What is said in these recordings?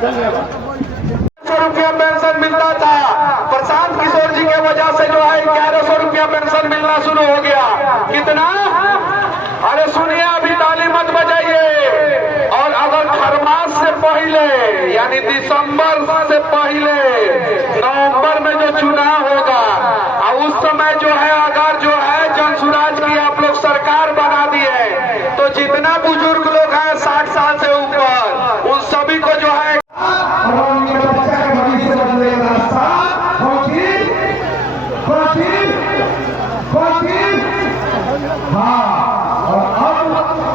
रुपया पेंशन मिलता था, प्रशांत किशोर जी के वजह से जो है 1100 रुपया पेंशन मिलना शुरू हो गया। कितना? अरे सुनिए, अभी ताली मत बजाइए। और अगर खरमास से पहले यानी दिसंबर से पहले नवंबर में जो चुनाव होगा और उस समय जो है अगर जो है जनसुराज की आप लोग सरकार बना दिए तो जितना बुजुर्ग लोग हैं 60 साल से ऊपर उन सभी को जो है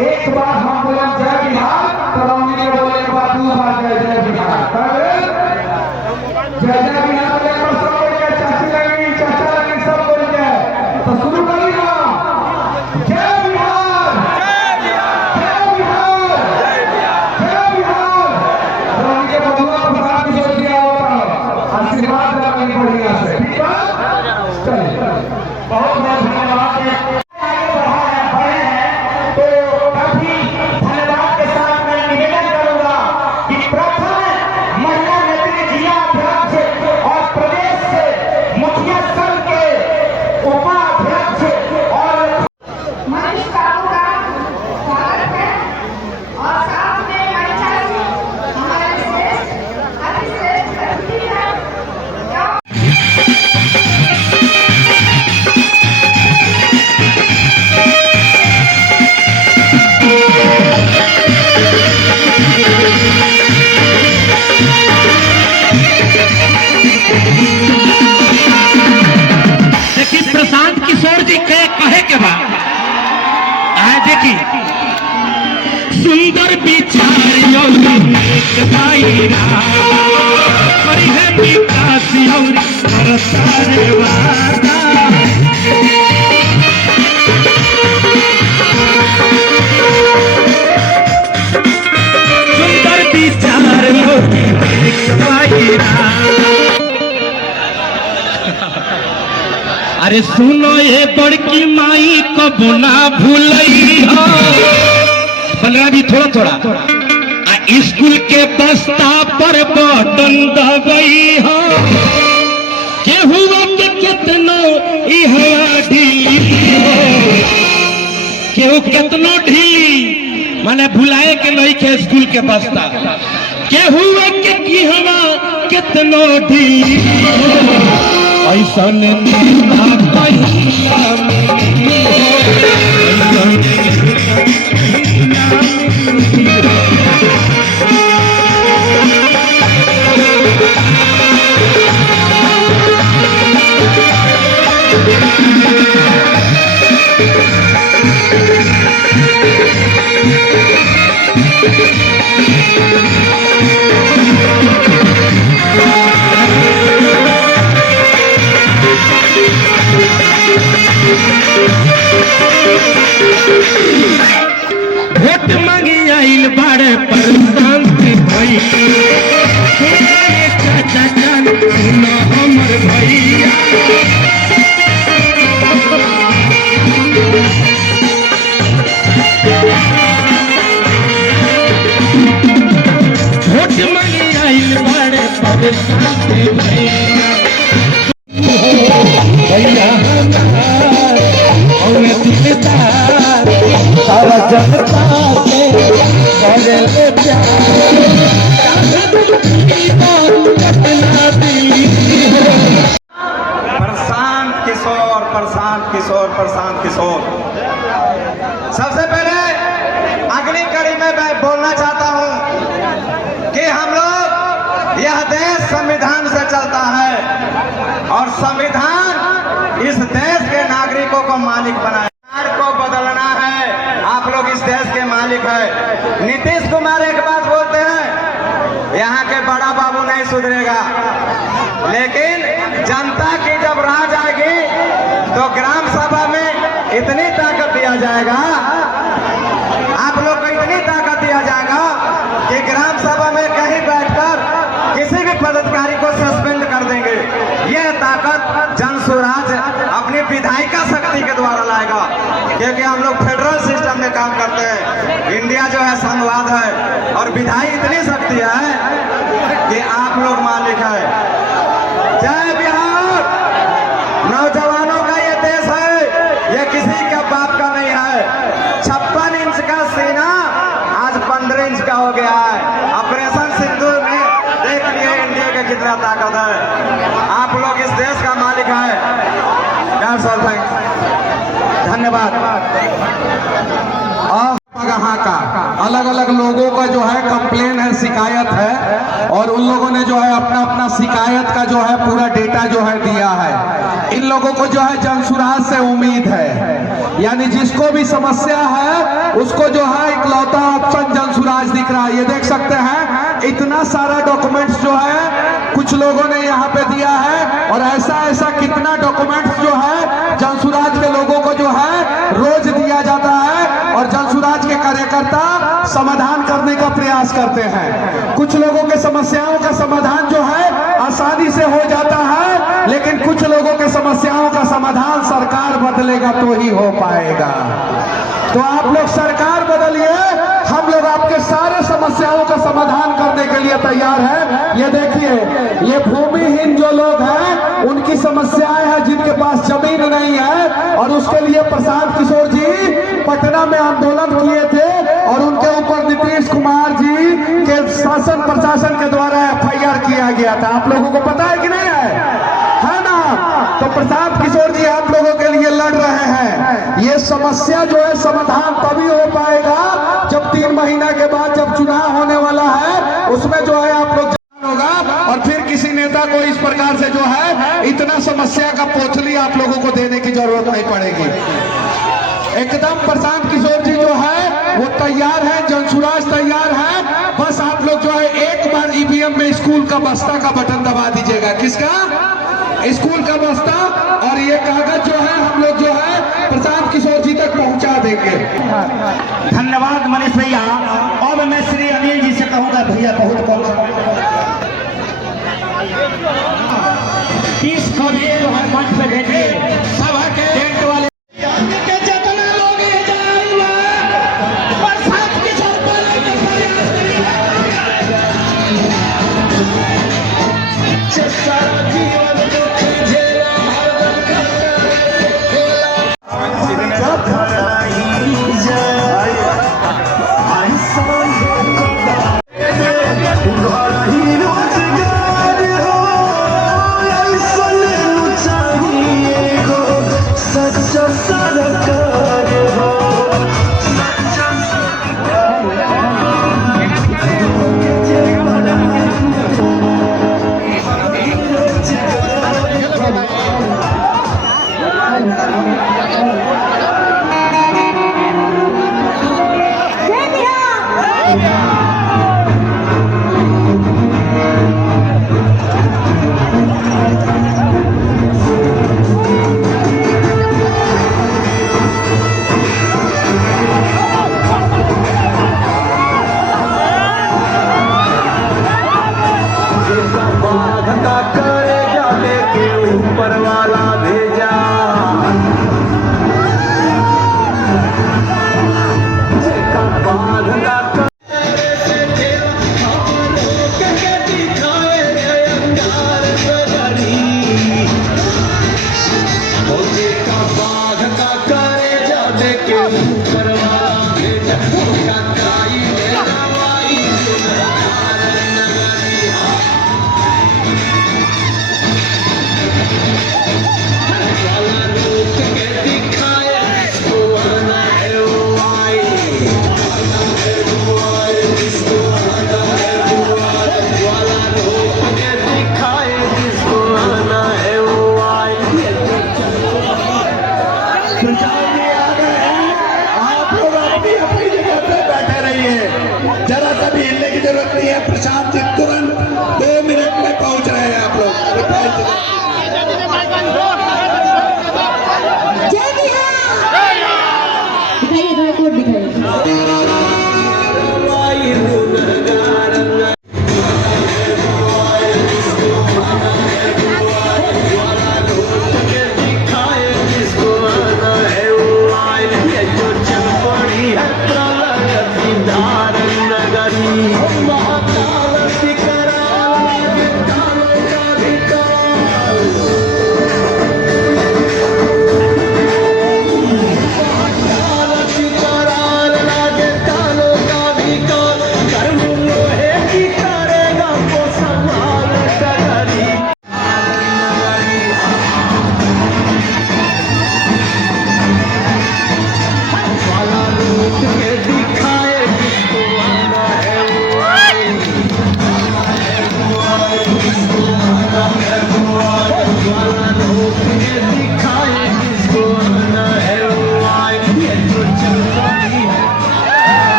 एक बार हम बोले जय बिहार, तरौनी के बोले एक बार 2 बार जय जय बिहार। जय जय बिहार बोले एक बार सब बोल के चाची लगी, चाचा लगी, सब बोल के तो शुरू करिए ना। जय बिहार, जय बिहार, जय बिहार, जय बिहार। तरौनी के बधुआ प्रसाद की जो दिया होता आशीर्वाद देना बढ़िया से, ठीक है? चलिए, बहुत बहुत धन्यवाद। प्रशांत किशोर जी के कहे के बाद देखी सुंदर विचार सुंदर विचार अरे सुनो ये बड़की माई कब ना भूलई हो। बलरा भी थोड़ा थोड़ा स्कूल के बस्ता पर बटन दबई हो। केहू के कितनो ढीली हो, केहू कितनो ढीली माने भुलाए के नहीं के स्कूल के बस्ता। केहू के की हवा कितनो ढीली ऐसा वोट मांगी आइल बाड़े परेशान भई चाचा जान सुनो हमर भैया। वोट मांगी आइल बाड़े परेशान भैया और दिलदार सारा जनता से करे प्यार। प्रशांत किशोर, प्रशांत किशोर, प्रशांत किशोर। सबसे पहले अगली कड़ी में मैं बोलना चाहता हूं कि हम लोग यह देश संविधान से चलता है और संविधान इस देश के नागरिकों को मालिक बनाए को बदलना है। आप लोग इस देश के मालिक है। नीतीश कुमार एक बात बोलते हैं, यहाँ के बड़ा बाबू नहीं सुधरेगा, लेकिन जनता की जब राज आएगी तो ग्राम सभा में इतनी ताकत दिया जाएगा, आप लोग को इतनी ताकत दिया जाएगा कि ग्राम सभा में कहीं बैठकर किसी भी पदाधिकारी को सस्पेंड कर देंगे। यह ताकत जनसुराज अपनी विधायिका शक्ति के द्वारा लाएगा, क्योंकि हम लोग फेडरल सिस्टम में काम करते हैं। इंडिया जो है संघवाद है और विधायी इतनी शक्ति है जितना ताकत है। आप लोग इस देश का मालिक है। दैट्स ऑल, थैंक्स, धन्यवाद। यहाँ का अलग अलग लोगों का जो है कंप्लेन है, शिकायत है, और उन लोगों ने जो है अपना अपना शिकायत का जो है पूरा डेटा जो है दिया है। इन लोगों को जो है जनसुराज से उम्मीद है, यानी जिसको भी समस्या है उसको जो है इकलौता ऑप्शन जनसुराज दिख रहा है। ये देख सकते हैं इतना सारा डॉक्यूमेंट्स जो है कुछ लोगों ने यहाँ पे दिया है, और ऐसा ऐसा कितना डॉक्यूमेंट्स जो है जनसुराज के लोगों को जो है रोज दिया जाता है, और जनसुराज के कार्यकर्ता समाधान करने का प्रयास करते हैं। कुछ लोगों के समस्याओं का समाधान जो है आसानी से हो जाता है, लेकिन कुछ लोगों के समस्याओं का समाधान सरकार बदलेगा तो ही हो पाएगा। तो आप लोग सरकार बदलिए, हम लोग आपके सारे समस्याओं का समाधान करने के लिए तैयार हैं। ये देखिए, ये भूमिहीन जो लोग हैं उनकी समस्याएं हैं, जिनके पास जमीन नहीं है, और उसके लिए प्रशांत किशोर जी पटना में आंदोलन किए थे, और उनके ऊपर नीतीश कुमार जी के शासन प्रशासन के द्वारा FIR किया गया था। आप लोगों को पता है कि नहीं है ना? तो प्रशांत किशोर जी आप लोगों के लिए लड़ रहे हैं। ये समस्या जो है समाधान तभी हो पाएगा जब 3 महीना के बाद जब चुनाव होने वाला है, उसमें जो है आप लोग होगा, और फिर किसी नेता को इस प्रकार से जो है इतना समस्या का पोथली आप लोगों को देने की जरूरत नहीं पड़ेगी। एकदम प्रशांत किशोर जी जो है वो तैयार है, जनसुराज तैयार है। बस आप लोग जो है एक बार EVM में स्कूल का बस्ता का बटन दबा दीजिएगा। किसका? स्कूल का बस्ता, और ये कागज जो है हम लोग जो है प्रशांत किशोर जी तक पहुंचा देंगे। धन्यवाद मनीष भैया। अब मैं श्री अनिल जी से कहूंगा, भैया बहुत कौन 30 खबरें जो है मंच पे भेजिए सभा के टेंट वाले के जितना लोग ये जान हुआ और साथ के साथ बोले के प्रयास करिए। सारा जीवन दुख झेला हरदम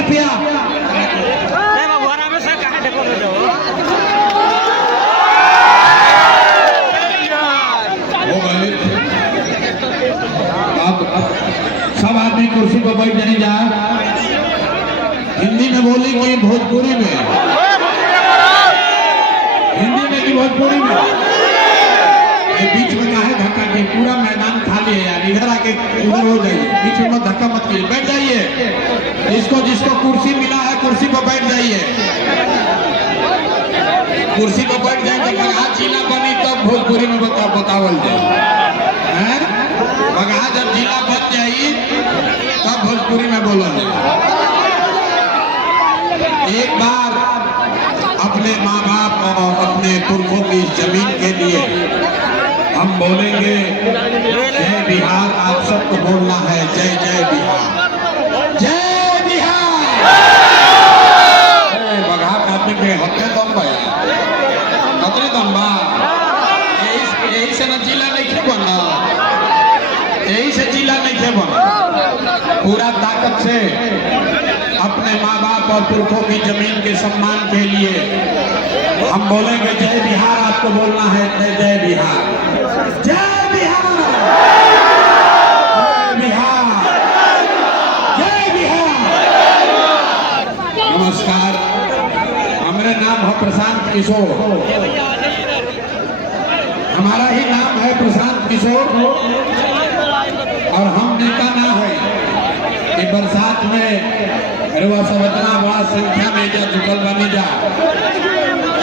कृपया हो गए। अब सब आदमी कुर्सी पर बैठ नहीं जा। हिंदी में बोली कि भोजपुरी में? हिंदी में कि भोजपुरी में? ये बीच में काहे धक्का के? पूरा मैदान खाली है यार, इधर आके उधर हो जाइए, बीच में धक्का मत कीजिए, बैठ जाइए। जिसको जिसको कुर्सी मिला है कुर्सी पर बैठ जाइए, कुर्सी पर बैठ जाएंगे। बगहा जिला बनी तब भोजपुरी में बतावल जाए, बगहा जब जिला बन जाई तब भोजपुरी में बोलल जाए। एक बार अपने माँ बाप और अपने पुरखों की जमीन के लिए हम बोलेंगे जय बिहार। आप सबको बोलना है जय जय बिहार, जय बिहार। बगहा काटने के हत्या दम भया, कतरे दम बा। यही से न जिला नहीं खे बना, यही से जिला नहीं खे बना। पूरा ताकत से अपने माँ बाप और पुरखों की जमीन के सम्मान के लिए हम बोलेंगे जय बिहार। आपको बोलना है जय जय बिहार, जय बिहार, जय बिहार, जय बिहार। नमस्कार, हमारा नाम है प्रशांत किशोर, हमारा ही नाम है प्रशांत किशोर। और हम नेता ना है कि बरसात में रुआ सब इतना बड़ा संख्या में जा चुकल बनी जा।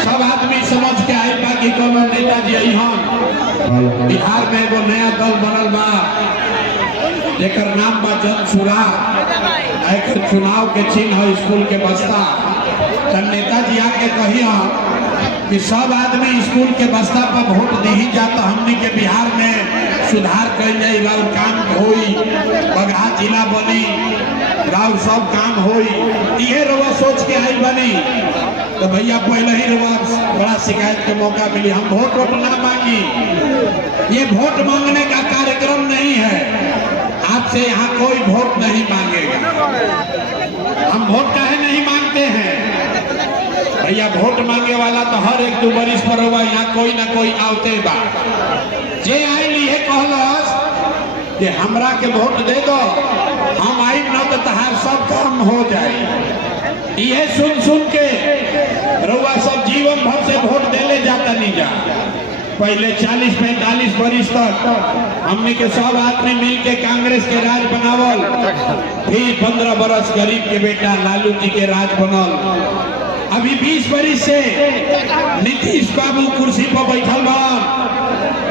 सब आदमी समझ के आए बा कि कोनो नेताजी आई हम। बिहार में एगो नया दल बनल बा जेकर नाम बा जनसुरा। एक चुनाव के चिन्ह है स्कूल के बस्ता। तो नेताजी आके कही कि सब आदमी स्कूल के बस्ता पर वोट दी जा तो हमने के बिहार में सुधार कर जाए, राउर काम होई, बगहा जिला बनी, राउर सब काम होई। ये रवा सोच के आई बनी तो भैया पहले ही रवा बड़ा शिकायत के मौका मिली। हम वोट ना मांगी, ये वोट मांगने का कार्यक्रम नहीं है। आपसे यहाँ कोई वोट नहीं मांगेगा। हम वोट काहे नहीं मांगते हैं भैया? वोट मांगे वाला तो हर एक 2 बरिस पर होगा, यहाँ कोई ना कोई आवते बा। जे आई है कहलस कि हमरा के वोट दे दो, हम आई न तो तहार सब काम हो जाए। ये सुन के रउआ सब जीवन भर से वोट देले जाता नहीं जा। पहले 40-45 बरिस तक हमने के सब आदमी मिल के कांग्रेस के राज बनावल, फिर 15 बरस गरीब के बेटा लालू जी के राज बनल। अभी 20 बरिस से नीतीश बाबू कुर्सी पर बैठल बा।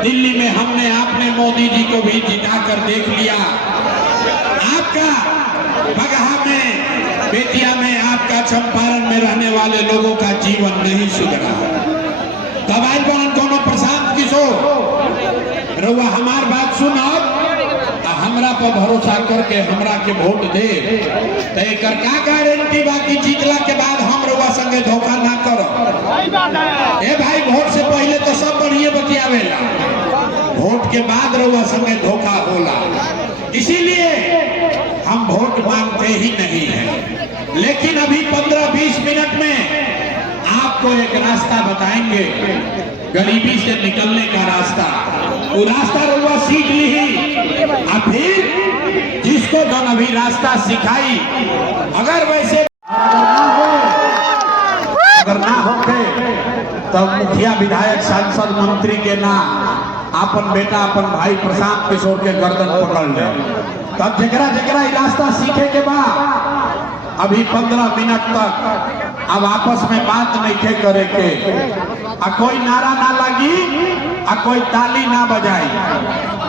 दिल्ली में हमने आपने मोदी जी को भी जिता कर देख लिया। आपका बगहा में, बेतिया में, आपका चंपारण में रहने वाले लोगों का जीवन नहीं सुधरा। दवाई बनन कोनो प्रशांत किशोर रउआ हमार बात सुनो, हमरा पर भरोसा करके हमरा के वोट दे तो एक का गारंटी बाकी जीतला के बाद हम रउआ संगे धोखा ना करो। ए भाई, वोट से पहले तो सब बढ़िया बतियावेला, वोट के बाद रउआ संगे धोखा होला। इसीलिए हम वोट मांगते ही नहीं है। लेकिन अभी 15-20 मिनट में आपको एक रास्ता बताएंगे, गरीबी से निकलने का रास्ता। वो रास्ता रउआ सीख ली, और फिर जिसको जन अभी रास्ता सिखाई, अगर वैसे अगर ना होते तब मुखिया, विधायक, सांसद, मंत्री के ना अपन बेटा, अपन भाई प्रशांत किशोर के गर्दन पकड़ ले। तब जकरा जकरा रास्ता सीखे के बाद अभी 15 मिनट तक अब आपस में बात नहीं करे के, कोई नारा ना लगी, कोई ताली ना बजाई।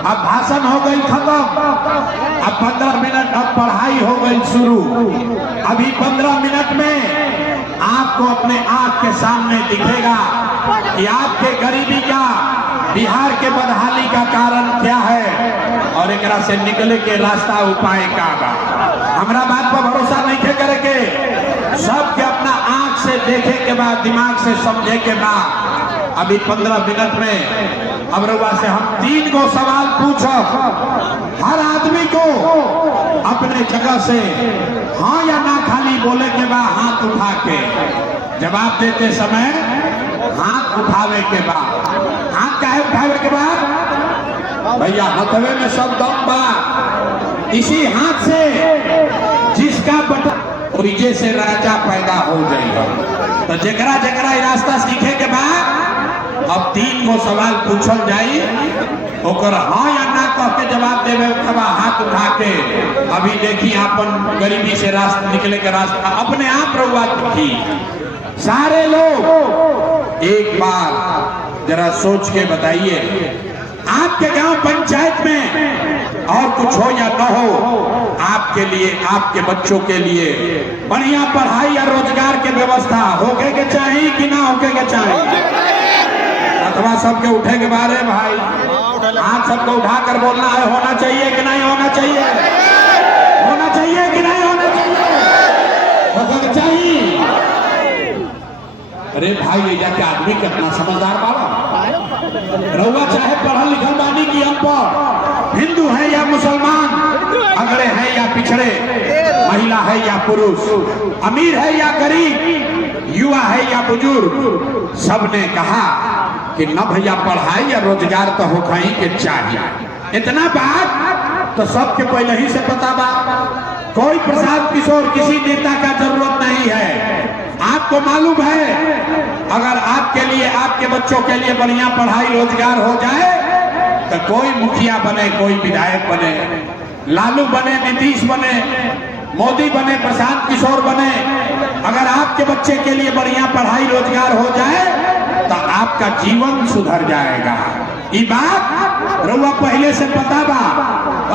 अब भाषण हो गई खत्म, अब 15 मिनट अब पढ़ाई हो गई शुरू। अभी 15 मिनट में आपको अपने आंख के सामने दिखेगा कि आपके गरीबी का, बिहार के बदहाली का कारण क्या है और एकरा से निकले के रास्ता उपाय का बा। हमरा बात पर भरोसा नहीं करे के, सबके अपना आंख से देखे के बाद, दिमाग से समझे के बाद अभी 15 मिनट में अब रउआ से हम 3 गो सवाल पूछब, हर आदमी को अपने जगह से हाँ या ना खाली बोले के बाद हाथ उठा के जवाब देते समय हाथ उठावे के बाद, हाथ काहे उठावे के बाद भैया हथवे में सब दम बा, इसी हाथ से जिसका बटा ओरिजे से राजा पैदा हो गई। तो जकरा जकरा रास्ता सीखे के बाद अब 3 गो सवाल पूछल जाई, ओकर हाँ या ना कह के जवाब देवे के बाद हाथ उठा के अभी देखी अपन गरीबी से रास्ता निकले के रास्ता अपने आप रहुआ दिखी। सारे लोग एक बार जरा सोच के बताइए, आपके गांव पंचायत में और कुछ हो या न हो, आपके लिए आपके बच्चों के लिए बढ़िया पढ़ाई या रोजगार के व्यवस्था होके के चाहिए कि ना होके के चाहिए? अथवा सबके उठे के बारे भाई हाथ सबको उठा कर बोलना है, होना चाहिए कि नहीं होना चाहिए? होना चाहिए कि नहीं होना चाहिए? होना चाहिए। अरे भाई ये जाके आदमी कितना समझदार बाबा, रउआ चाहे पढ़ल लिखल बानी की अनपढ़, हिंदू है या मुसलमान, अगड़े हैं या पिछड़े, महिला है या पुरुष, अमीर है या गरीब, युवा है या बुजुर्ग, सबने कहा कि न भैया पढ़ाई या रोजगार तो हो कहीं के चाहिए। इतना बात तो सबके पहले ही से पता बा, कोई प्रसाद किशोर किसी नेता का जरूरत नहीं है। आपको मालूम है अगर आपके लिए आपके बच्चों के लिए बढ़िया पढ़ाई रोजगार हो जाए तो कोई मुखिया बने, कोई विधायक बने, लालू बने, नीतीश बने, मोदी बने, प्रशांत किशोर बने, अगर आपके बच्चे के लिए बढ़िया पढ़ाई रोजगार हो जाए तो आपका जीवन सुधर जाएगा। ये बात रउआ पहले से पता बा।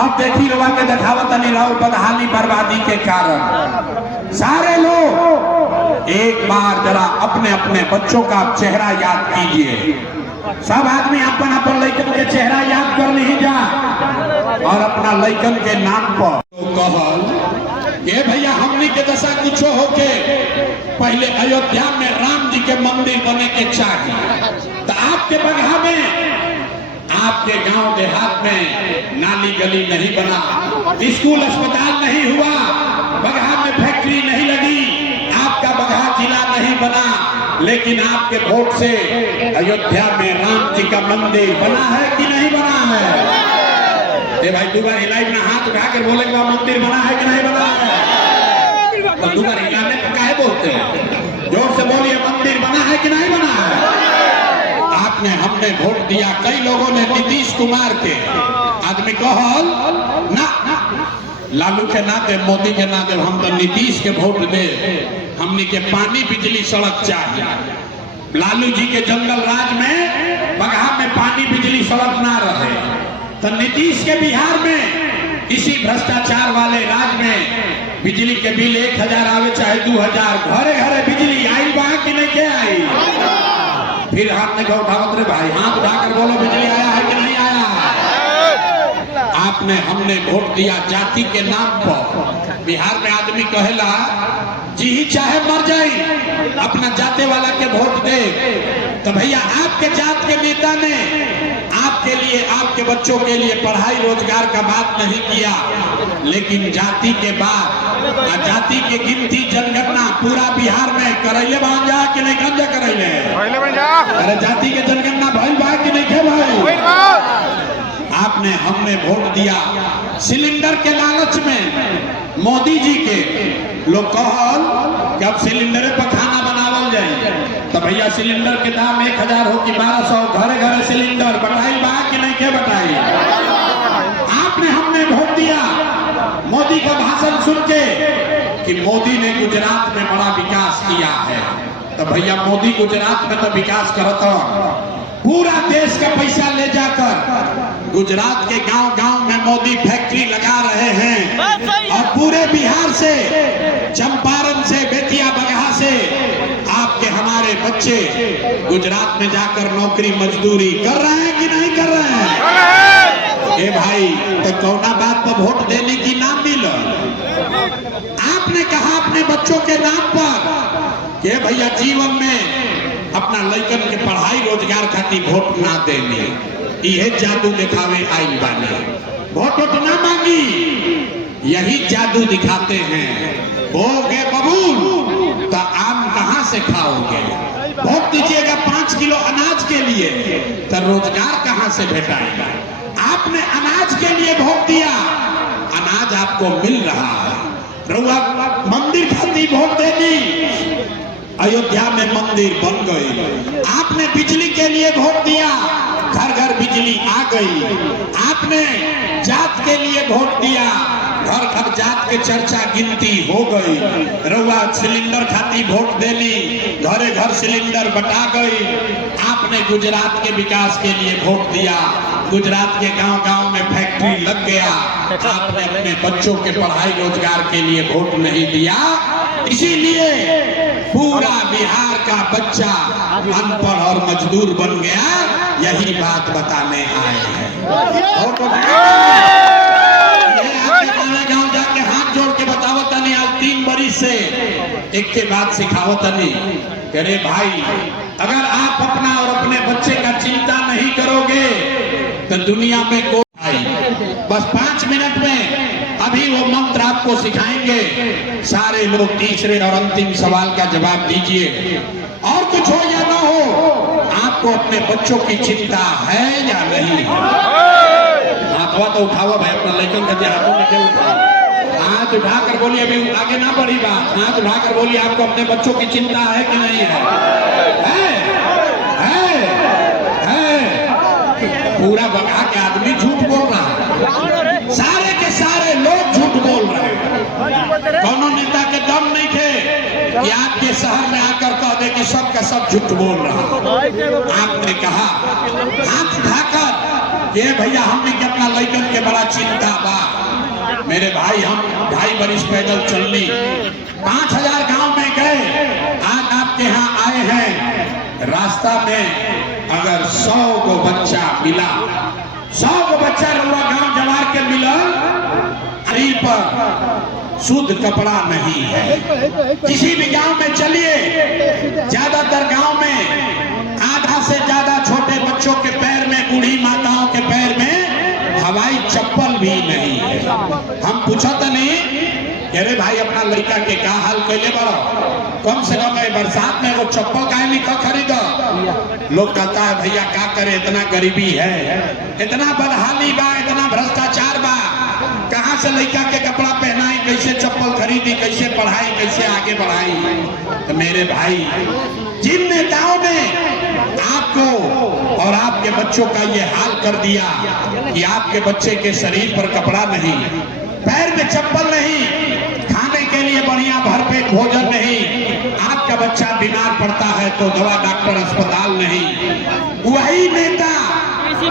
अब देखी रउआ के दिखावत नहीं रहो बदहाली बर्बादी के कारण। सारे लोग एक बार जरा अपने अपने बच्चों का चेहरा याद कीजिए। सब आदमी अपन अपन लइकन के चेहरा याद कर ली जा और अपना लइकन के नाम पर कहल ये भैया हमनी के दशा कुछ होके पहले अयोध्या में राम जी के मंदिर बने के चाहिए। तो आपके बगहा में, आपके गांव देहात में नाली गली नहीं बना, स्कूल अस्पताल नहीं हुआ, बगहा में फैक्ट्री नहीं लगी, आपका बगहा जिला नहीं बना, लेकिन आपके वोट से अयोध्या में राम जी का मंदिर बना है कि नहीं बना है? ए भाई दो बार हिलाई में हाथ उठा कर बोले कि मंदिर बना है कि नहीं बना है? तो दो बार हिलाने पर काहे बोलते हैं? जोर से बोलिए मंदिर बना है कि नहीं बना है? आपने हमने वोट दिया, कई लोगों ने नीतीश कुमार के, आदमी कहल ना लालू के ना दे, मोदी के ना दे, हम तो नीतीश के वोट दे, हमने के पानी बिजली सड़क चाहिए। लालू जी के जंगल राज में बगहा में पानी बिजली सड़क ना रहे, तो नीतीश के बिहार में इसी भ्रष्टाचार वाले राज में बिजली के बिल 1000 आवे चाहे 2000, घरे घरे बिजली आई बा कि नहीं के आई? फिर हाथ ने उठावत रे भाई, हाथ उठाकर बोलो बिजली आया है कि नहीं आया? आपने हमने वोट दिया जाति के नाम पर। बिहार में आदमी कहेला जी ही चाहे मर जाए अपना जाते वाला के वोट दे। तो भैया आपके जात के नेता ने आपके लिए, आपके बच्चों के लिए पढ़ाई रोजगार का बात नहीं किया, लेकिन जाति के बाद जाति के गिनती जनगणना पूरा बिहार में करैले बन जा कि नहीं गंजा करैले? अरे जाति के जनगणना भइल बा कि नहीं के भाई? आपने हमने वोट दिया सिलेंडर के लालच में। मोदी जी के लोग कहल कि अब सिलेंडर पर खाना बनावल जाए, तो भैया सिलेंडर के दाम 1000 हो कि 1200, घरे घरे सिलेंडर बताई बा कि नहीं के बताई? आपने हमने वोट दिया मोदी का भाषण सुन के कि मोदी ने गुजरात में बड़ा विकास किया है। तो भैया मोदी गुजरात में तो विकास करता, पूरा देश का पैसा ले जाकर गुजरात के गांव गांव में मोदी फैक्ट्री लगा रहे हैं, और पूरे बिहार से, चंपारण से, बेतिया बगहा से आपके हमारे बच्चे गुजरात में जाकर नौकरी मजदूरी कर रहे हैं कि नहीं कर रहे हैं? ए भाई तो कौना बात पर वोट देने की नाम मिल? आपने कहा अपने बच्चों के नाम पर कि भैया जीवन में अपना लड़कन के पढ़ाई रोजगार खातिर वोट ना देने। यह जादू दिखावे आई बानी। वोट वोट ना मांगी, यही जादू दिखाते हैं। हो गए बबूल तो आम कहां से खाओगे? वोट दीजिएगा 5 किलो अनाज के लिए तो रोजगार कहां से भेटाएगा? आपने अनाज के लिए वोट दिया, अनाज आपको मिल रहा है। रउआ मंदिर खाती वोट दे दी, अयोध्या में मंदिर बन गई। आपने बिजली के लिए वोट दिया, घर घर बिजली आ गई। आपने जात के लिए वोट दिया, घर घर जात के चर्चा गिनती हो गई। रउआ सिलेंडर खाती वोट देली, घरे घर सिलेंडर बटा गई। आपने गुजरात के विकास के लिए वोट दिया, गुजरात के गांव गांव में फैक्ट्री लग गया। आपने अपने बच्चों के पढ़ाई रोजगार के लिए वोट नहीं दिया, इसीलिए पूरा बिहार का बच्चा अनपढ़ और मजदूर बन गया। यही बात बताने आए हैं। गांव जाके हाथ जोड़ के बतावत नहीं, आज 3 बरिस से एक के बाद सिखावत नहीं। अरे भाई, अगर आप अपना और अपने बच्चे का चिंता नहीं करोगे तो दुनिया में कोई बस 5 मिनट में अभी वो मंत्र आपको सिखाएंगे। सारे लोग तीसरे और अंतिम सवाल का जवाब दीजिए। और कुछ हो या ना हो, आपको अपने बच्चों की चिंता है या नहीं? हाथवा तो उठाओ भाई, अपना लेकिन करके हाथों में क्या उठाओ? हाथ उठाकर बोलिए, अभी आगे ना बढ़ी बात। हाथ उठाकर बोलिए, आपको अपने बच्चों की चिंता है कि नहीं है? पूरा बगा के आदमी झूठ बोल रहा है, सारे के सारे लोग झूठ बोल रहे हैं। कौनो नेता के दम नहीं थे कि आपके शहर में आकर कह दे कि सब का सब झूठ बोल रहा। आपने कहा हाथ उठाकर, ये भैया हमने के अपना लड़कन के बड़ा चिंता बा। मेरे भाई, हम 2.5 बरिस पैदल चलनी, 5000 गांव में गए, आज आपके यहाँ आए हैं। रास्ता में अगर 100 को बच्चा मिला, 100 को बच्चा रउआ गांव जवार के मिला, शरीर पर शुद्ध कपड़ा नहीं है। किसी भी गांव में चलिए, ज्यादातर गांव में आधा से ज्यादा छोटे बच्चों के पैर में, बूढ़ी माताओं के पैर में हवाई चप्पल भी नहीं है। हम पूछा तो नहीं, अरे भाई अपना लड़का के क्या हाल कैले बड़ो, कम से कम बरसात में वो चप्पल काहे नहीं खरीदो? लोग कहता है भैया क्या करे, इतना गरीबी है, इतना बदहाली बा, इतना भ्रष्टाचार बा, कहाँ से लड़का के कपड़ा पहनाई, कैसे चप्पल खरीदी, कैसे पढ़ाई, कैसे आगे बढ़ाई? तो मेरे भाई, जिन नेताओं ने आपको और आपके बच्चों का ये हाल कर दिया कि आपके बच्चे के शरीर पर कपड़ा नहीं, पैर में चप्पल नहीं, खाने के लिए बढ़िया भरपेट भोजन नहीं, आपका बच्चा बीमार पड़ता है तो दवा डॉक्टर अस्पताल नहीं, वही नेता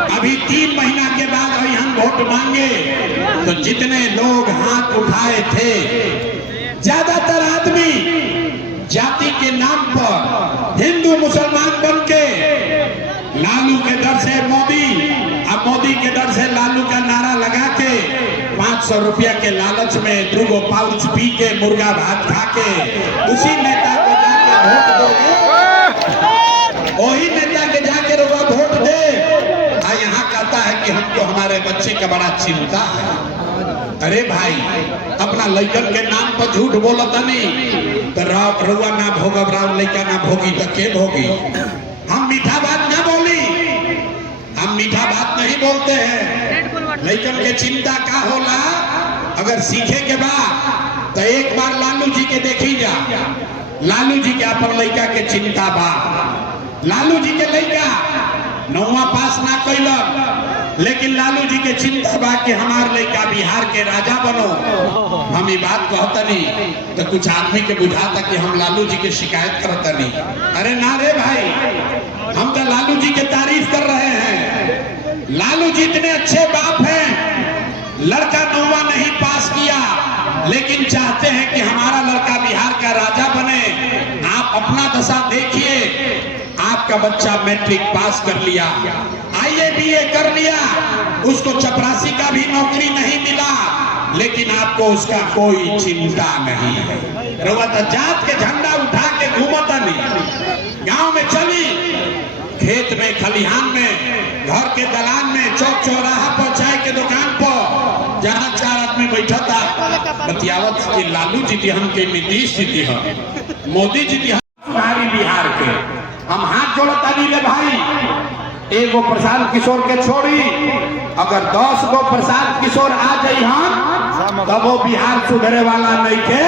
अभी 3 महीना के बाद वही हम वोट मांगे तो जितने लोग हाथ उठाए थे, ज्यादातर आदमी जाति के नाम पर हिंदू मुसलमान बन के लालू के डर से मोदी, अब मोदी के डर से लालू का नारा लगा के 500 रुपया के लालच में 2 पाउच पी के, मुर्गा भात खा के उसी नेता को जाके वोट दोगे, वही नेता के जाके वोट दे। यहाँ कहता है कि हमको हमारे बच्चे का बड़ा चिंता है। अरे भाई, अपना लड़कन के नाम पर झूठ बोलता नहीं तो रउआ ना भोगब, राव लड़का ना भोगी तो के भोगी? हम मीठा बात ना बोली, हम मीठा बात नहीं बोलते हैं। लड़कन के चिंता का होला, अगर सीखे के बाद तो एक बार लालू जी के देखी जा। लालू जी के अपन लड़का के चिंता बा। लालू जी के लड़का 9वां पास ना कैलक, लेकिन लालू जी के चिंता बा कि हमार लड़का बिहार के राजा बनो। हम ये बात कहता नहीं तो कुछ आदमी के बुझाता कि हम लालू जी की शिकायत करता नहीं। अरे ना रे भाई, हम तो लालू जी की तारीफ कर रहे हैं। लालू जी इतने अच्छे बाप हैं, लड़का 9वां नहीं पास किया लेकिन चाहते हैं कि हमारा लड़का बिहार का राजा बने। आप अपना दशा देखिए, आपका बच्चा मैट्रिक पास कर लिया, IAA BA कर लिया, उसको चपरासी का भी नौकरी नहीं मिला, लेकिन आपको उसका कोई चिंता नहीं है। रउआ तो जात के झंडा उठा के घूमता नहीं। गांव में चली खेत में, खलिहान में, घर के दलान में, चौक चौराहा पर, चाय के दुकान पर, जहाँ 4 आदमी बैठा था बतियावत के लालू जी हम के नीतीश जी हम मोदी जी सुधारी बिहार के। हम हाथ जोड़ता नहीं रे भाई, एगो प्रशांत किशोर के छोड़ी अगर 10 गो प्रशांत किशोर आ जाई हम तब वो बिहार सुधरे वाला नहीं के।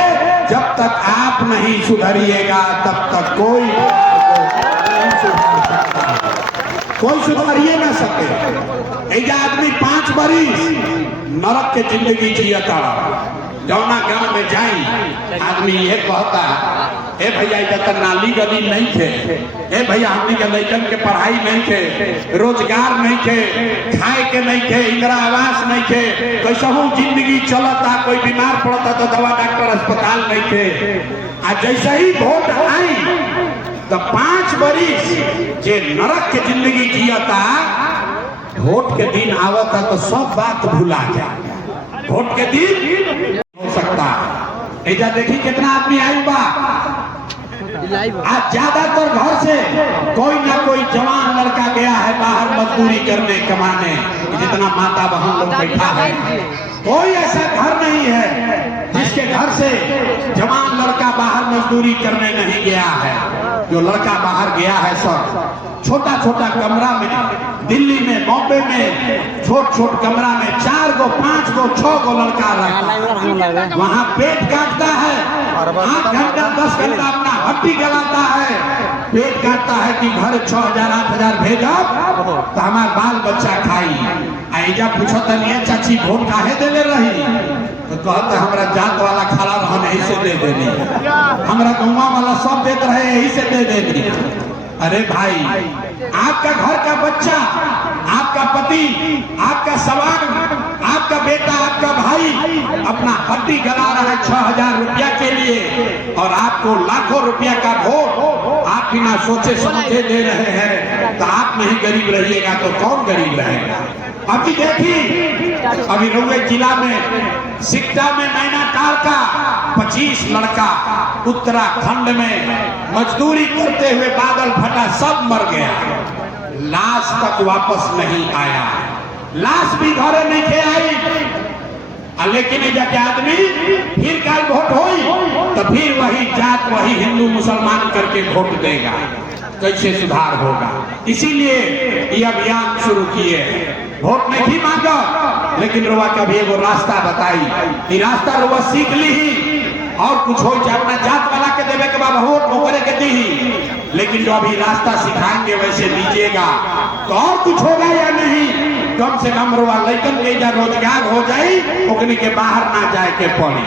जब तक आप नहीं सुधरिएगा तब तक कोई सुधारिए ना सके। एक आदमी 5 बरिस नरक के जिंदगी जियता, जौना गांव में जाई आदमी ये कहता ए भैया इधर नाली गली नहीं थे, ए भैया हमनी के लड़कन के पढ़ाई नहीं थे, रोजगार नहीं थे, खाए के नहीं थे, इंदिरा आवास नहीं थे, कैसहू जिंदगी चलता, कोई बीमार पड़ता तो दवा डॉक्टर अस्पताल नहीं थे। आ जैसे ही वोट आई तो 5 बरिस जे नरक के जिंदगी जियता, वोट के दिन आवता तो सब बात भुला जाए। वोट के दिन हो सकता ऐजा देखी कितना आदमी आई बा। आज ज्यादातर घर से कोई ना कोई जवान लड़का गया है बाहर मजदूरी करने कमाने। जितना माता बहन लोग बैठा है कोई ऐसा घर नहीं है जिसके घर से जवान लड़का बाहर मजदूरी करने नहीं गया है। जो लड़का बाहर गया है सब छोटा छोटा कमरा में, दिल्ली में, बॉम्बे में छोट छोट कमरा में 4 गो 5 गो 6 गो लड़का रहता, वहाँ पेट काटता है, 8 घंटा 10 घंटा अपना हड्डी गलाता है, पेट काटता है कि घर 6000 8000 भेजा तो हमार बाल बच्चा खाई। ऐजा पूछत नहीं चाची वोट काहे देले रही तो कहते हमरा जात वाला खड़ा रहा यही से दे देनी, हमरा गौवा वाला सब देते रहे यही से दे देनी। अरे भाई आपका घर का बच्चा, आपका पति, आपका सवाल, आपका बेटा, आपका भाई अपना हड्डी गला रहा है 6000 रुपया के लिए और आपको लाखों रुपया का वोट आप बिना सोचे समझे दे रहे हैं। तो आप नहीं गरीब रहिएगा तो कौन गरीब रहेगा। अभी देखी अभी रउए जिला में सिकटा में नैनाताल का 25 लड़का उत्तराखंड में मजदूरी करते हुए बादल फटा सब मर गया, लाश तक वापस नहीं आया, लाश भी घरे नहीं थे आई। लेकिन जाके आदमी फिर काल वोट होई तो फिर वही जात वही हिंदू मुसलमान करके वोट देगा, कैसे सुधार होगा। इसीलिए ये अभियान शुरू किए हैं। वोट नहीं मांगा लेकिन रुआ का भी एगो रास्ता बताई, ये रास्ता रुआ सीख ली ही और कुछ हो जाए अपना जात वाला के देवे के बाद वोट ओकरे के दी ही, लेकिन जो अभी रास्ता सिखाएंगे वैसे लीजिएगा तो और कुछ होगा या नहीं। कम से कम रुआ लड़कन के जा रोजगार हो जाए, ओकनी के बाहर ना जाए के पड़ी।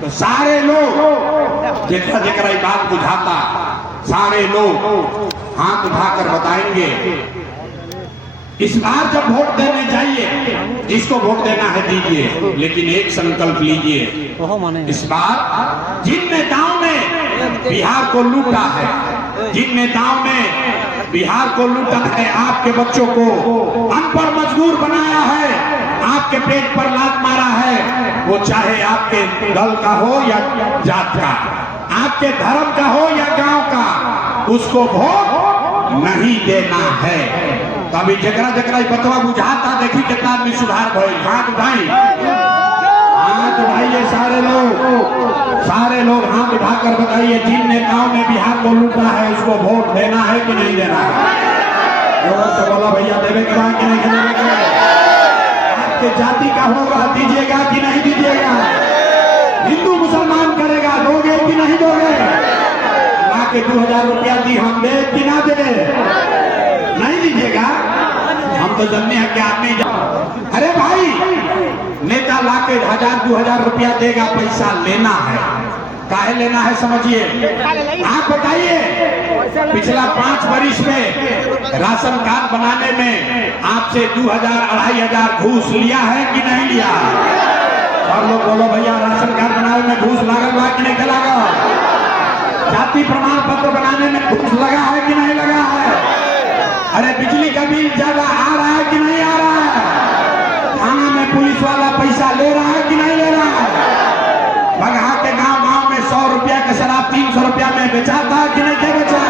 तो सारे लोग जेकरा जेकरा ये बात बुझाता सारे लोग हाथ उठाकर बताएंगे इस बार जब वोट देने जाइए जिसको वोट देना है दीजिए, लेकिन एक संकल्प लीजिए, इस बार जिन नेताओं ने बिहार को लूटा है, जिन नेताओं ने बिहार को लूटा है, आपके बच्चों को अनपढ़ मजदूर बनाया है, आपके पेट पर लात मारा है, वो चाहे आपके दल का हो या जात का, आपके धर्म का हो या गांव का, उसको वोट नहीं देना है। तो अभी जकरा जकरा बतवा बुझाता देखी कितना आदमी सुधार भइल। हाथ उठाई, हाथ उठाइए सारे लोग हाथ उठाकर बताइए जिन नेताओं ने बिहार को लूटा है उसको वोट देना है कि नहीं देना है। से बोला भैया देवे के बाद कि नहीं देवे के, आपके जाति का होगा दीजिएगा कि नहीं दीजिएगा, हिंदू मुसलमान करेगा दोगे कि नहीं दोगे, के 2000 रुपया दी हम दे कि ना दे, नहीं दीजिएगा। हम तो जानते हैं कि आदमी अरे भाई नेता लाके 1000-2000 रुपया देगा, पैसा लेना है, काहे लेना है समझिए। आप बताइए पिछला 5 वर्ष में राशन कार्ड बनाने में आपसे 2000-2500 घूस लिया है कि नहीं लिया। और लोग बोलो भैया राशन कार्ड बनाने में घूस लागल बा कि नहीं लगा, जाति प्रमाण पत्र बनाने में घूस लगा है कि नहीं लगा है। अरे बिजली का बिल ज्यादा आ रहा है कि नहीं आ रहा है, थाना में पुलिस वाला पैसा ले रहा है कि नहीं ले रहा है, बगहा के गांव में 100 रुपया का शराब 300 रुपया में बेचा था कि नहीं बेचा।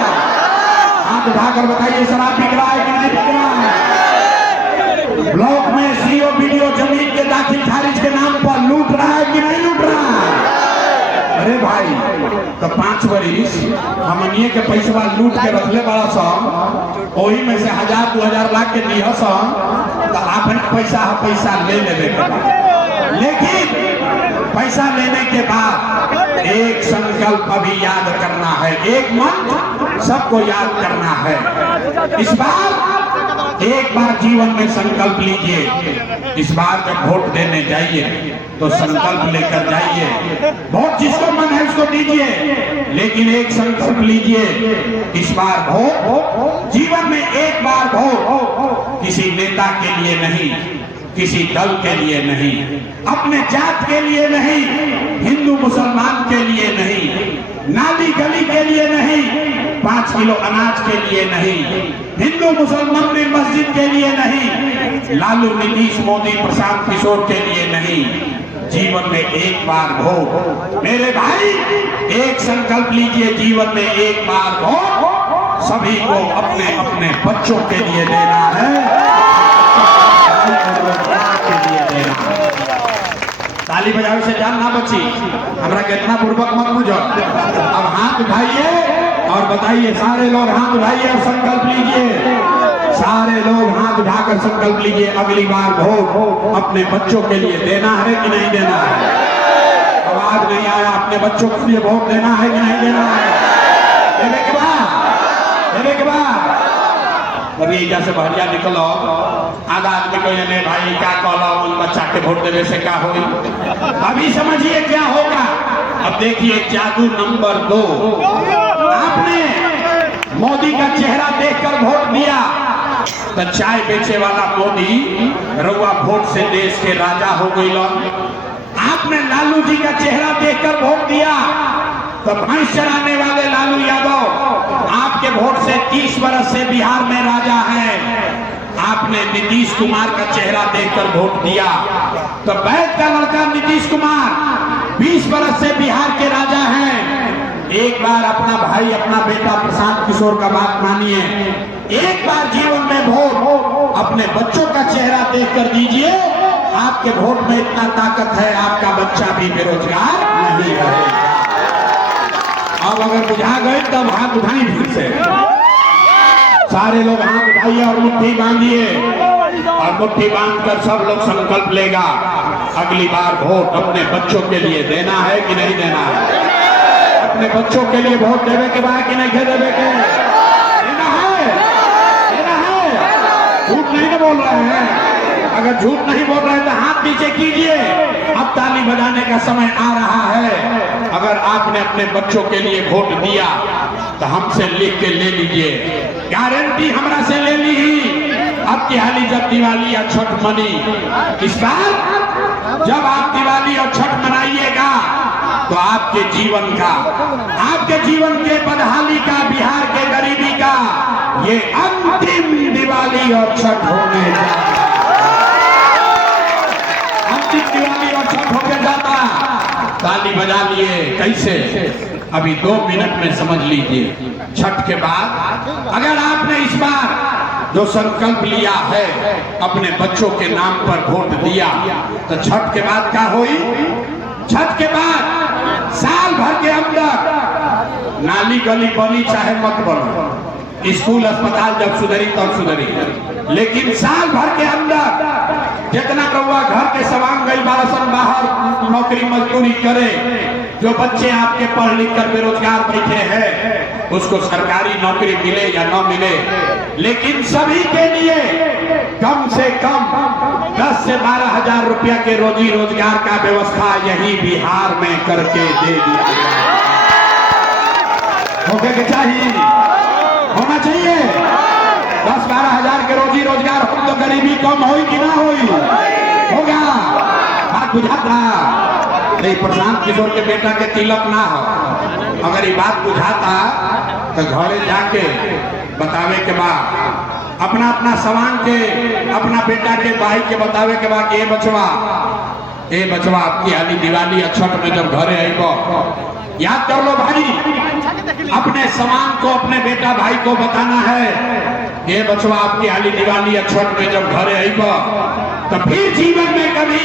हाथ उठाकर बताइए शराब अरे भाई तो 5 वरिस हमनिए के पैसा लूट के रखले बड़ा सन, वही में से 1000-2000 लाख के दिया सन, तो आपन पैसा ले लेवे के बाद। लेकिन पैसा लेने के बाद एक संकल्प अभी याद करना है, एक मंत्र सबको याद करना है। इस बार एक बार जीवन में संकल्प लीजिए, इस बार जब वोट देने जाइए तो संकल्प लेकर जाइए। वोट जिसको मन है उसको दीजिए, लेकिन एक संकल्प लीजिए, इस बार वोट जीवन में एक बार वोट किसी नेता के लिए नहीं, किसी दल के लिए नहीं, अपने जात के लिए नहीं, हिंदू मुसलमान के लिए नहीं, नाली गली के लिए नहीं, 5 किलो अनाज के लिए नहीं, हिंदू मुसलमान मस्जिद के लिए नहीं, लालू नीतीश मोदी प्रशांत किशोर के लिए नहीं, जीवन में एक बार वोट। मेरे भाई एक संकल्प लीजिए, जीवन में एक बार वोट सभी को अपने अपने बच्चों के लिए देना है, के लिए देना। ताली बजावे से जान ना बची, हमरा कितना पूर्वक मत बुझो। अब हाथ उठाइए और बताइए, सारे लोग हाथ उठाइए और संकल्प लीजिए, सारे लोग हाथ उठाकर संकल्प लीजिए, अगली बार वोट अपने बच्चों के लिए देना है कि नहीं देना है। आवाज नहीं आया, अपने बच्चों के लिए वोट देना है कि नहीं देना है। देने के बाद अभी एजा से बहरिया निकलो, आधा आदमी को ये भाई क्या कहला उन बच्चा के वोट देने से क्या होगी। अभी समझिए क्या होगा। अब देखिए जादू नंबर 2, आपने मोदी का चेहरा देखकर वोट दिया तो चाय बेचे वाला मोदी रउआ वोट से देश के राजा हो गई। आपने लालू जी का चेहरा देखकर वोट दिया तो भैंस चराने वाले लालू यादव आपके वोट से 30 वर्ष से बिहार में राजा हैं। आपने नीतीश कुमार का चेहरा देखकर वोट दिया तो बैठ का लड़का नीतीश कुमार 20 वर्ष से बिहार के राजा हैं। एक बार अपना भाई, अपना बेटा प्रशांत किशोर का बात मानिए, एक बार जीवन में वोट अपने बच्चों का चेहरा देखकर दीजिए। आपके वोट में इतना ताकत है, आपका बच्चा भी बेरोजगार नहीं रहेगा। अब अगर बुझा गए तब हाथ उठाई फिर से, सारे लोग हाथ उठाइए और मुट्ठी बांधिए, और मुट्ठी बांधकर सब लोग संकल्प लेगा अगली बार वोट अपने बच्चों के लिए देना है कि नहीं देना है। अपने बच्चों के लिए वोट देवे के बाद कि नहीं देवे के देना है, देना है। झूठ नहीं ना बोल रहे हैं, अगर झूठ नहीं बोल रहे तो हाथ नीचे कीजिए। अब ताली बजाने का समय आ रहा है। अगर आपने अपने बच्चों के लिए वोट दिया तो हमसे लिख के ले लीजिए, गारंटी हमरा से ले ली ही। अब की हाली जब दिवाली और छठ मनी, इस बार जब आप दिवाली और छठ मनाइएगा तो आपके जीवन का, आपके जीवन के बदहाली का, बिहार के गरीबी का ये अंतिम दिवाली और छठ होने जाता, अंतिम दिवाली और छठ होके जाता। ताली बजा लिए कैसे, अभी 2 मिनट में समझ लीजिए। छठ के बाद अगर आपने इस बार जो संकल्प लिया है अपने बच्चों के नाम पर वोट दिया तो छठ के बाद क्या हुई। छठ के बाद साल भर के अंदर नाली गली बनी चाहे मत बनो, स्कूल अस्पताल जब सुधरी तब सुधरी, लेकिन साल भर के अंदर जितना रउआ घर के सवांग गई बारसन बाहर नौकरी मजदूरी करे, जो बच्चे आपके पढ़ लिख कर बेरोजगार बैठे हैं उसको सरकारी नौकरी मिले या न मिले, लेकिन सभी के लिए कम से कम 10 से 12 हजार रुपया के रोजी रोजगार का व्यवस्था यही बिहार में करके दे दिया होके के चाहिए, होना चाहिए। 10-12 हजार के रोजी रोजगार हो तो गरीबी कम होई कि ना होई, होगा। बात बुझाता नहीं, प्रशांत किशोर के बेटा के तिलक ना हो, अगर ये बात बुझाता तो घरे जाके बतावे के बाद अपना अपना सवांग के, अपना बेटा के भाई के बतावे के बाद ए बचवा आपकी हाली दिवाली और छठ में जब घरे आएगा याद कर लो भाई, अपने सवांग को अपने बेटा भाई को बताना है, ये बचवा आपकी हाली दिवाली और छठ में जब घरे आएगा तो फिर जीवन में कभी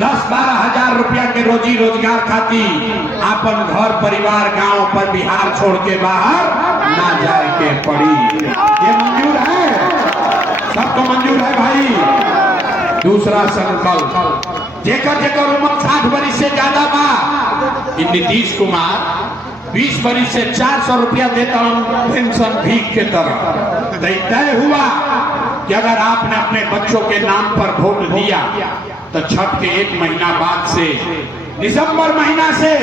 10-12 हजार रुपया के रोजी रोजगार खाती अपन घर परिवार गांव पर बिहार छोड़ के बाहर ना जाए के पड़ी। ये मंजूर है, सबको मंजूर है भाई। दूसरा संकल्प, जेकर जेकर उम्र 60 वर्ष से ज्यादा बा, नीतीश कुमार 20 वर्ष से 400 रुपया देता हूं पेंशन भीख के तरह। तय हुआ कि अगर आपने अपने बच्चों के नाम पर वोट दिया तो छठ के 1 महीना बाद से, दिसंबर महीना से,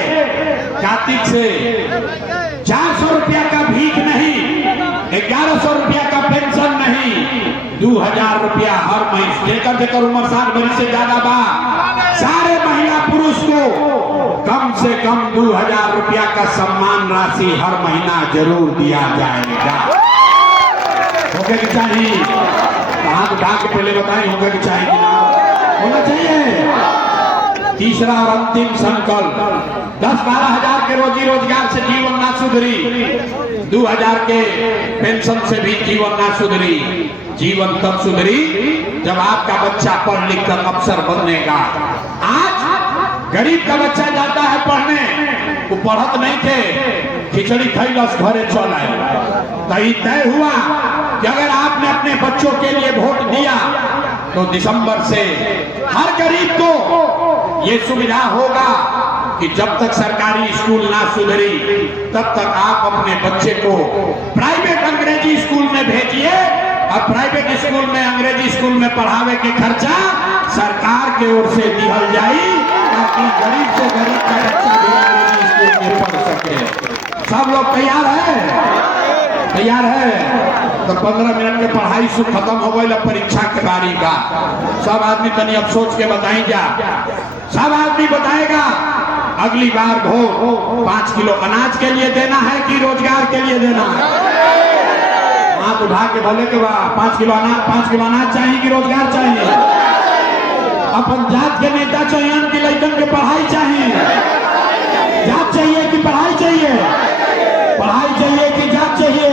कार्तिक से 400 रुपया का भीख नहीं, 1100 रुपया का पेंशन नहीं, 2000 रुपया हर महीने लेकर जेकर उम्र 60 वर्ष से ज्यादा बा, सारे महिला पुरुष को कम से कम 2000 रुपया का सम्मान राशि हर महीना जरूर दिया जाएगा। होगा कि चाहिए? हाथ उठा के पहले बताएं, होगा कि चाहिए कि ना? होना चाहिए। तीसरा और अंतिम संकल्प, 10-12 हजार के रोजी रोजगार से जीवन ना सुधरी, 2000 के पेंशन से भी जीवन ना सुधरी। जीवन तब सुधरी जब आपका बच्चा पढ़ लिख कर अफसर बनेगा। आज गरीब का बच्चा जाता है पढ़ने, वो पढ़त नहीं थे, खिचड़ी खैलस घरे चल आए। तय हुआ कि अगर आपने अपने बच्चों के लिए वोट दिया तो दिसंबर से हर गरीब को ये सुविधा होगा कि जब तक सरकारी स्कूल ना सुधरी तब तक आप अपने बच्चे को प्राइवेट अंग्रेजी स्कूल में भेजिए, और प्राइवेट स्कूल में अंग्रेजी स्कूल में पढ़ावे के खर्चा सरकार के ओर से दिया जाए, ताकि गरीब से गरीब का बच्चा भी अंग्रेजी स्कूल में पढ़ सके। सब लोग तैयार है? तैयार है? तो 15 मिनट के पढ़ाई से खत्म हो गई, परीक्षा के बारी बा। सब आदमी तनी अब सोच के बताई जा। सब आदमी बताएगा अगली बार वोट 5 किलो अनाज के लिए देना है कि रोजगार के लिए देना है? हाथ उठा के बोले के बा 5 किलो अनाज चाहिए कि रोजगार चाहिए? अपन जात के नेता चाहिए कि लड़कन के पढ़ाई चाहिए? जात चाहिए कि पढ़ाई चाहिए? पढ़ाई चाहिए कि जात चाहिए?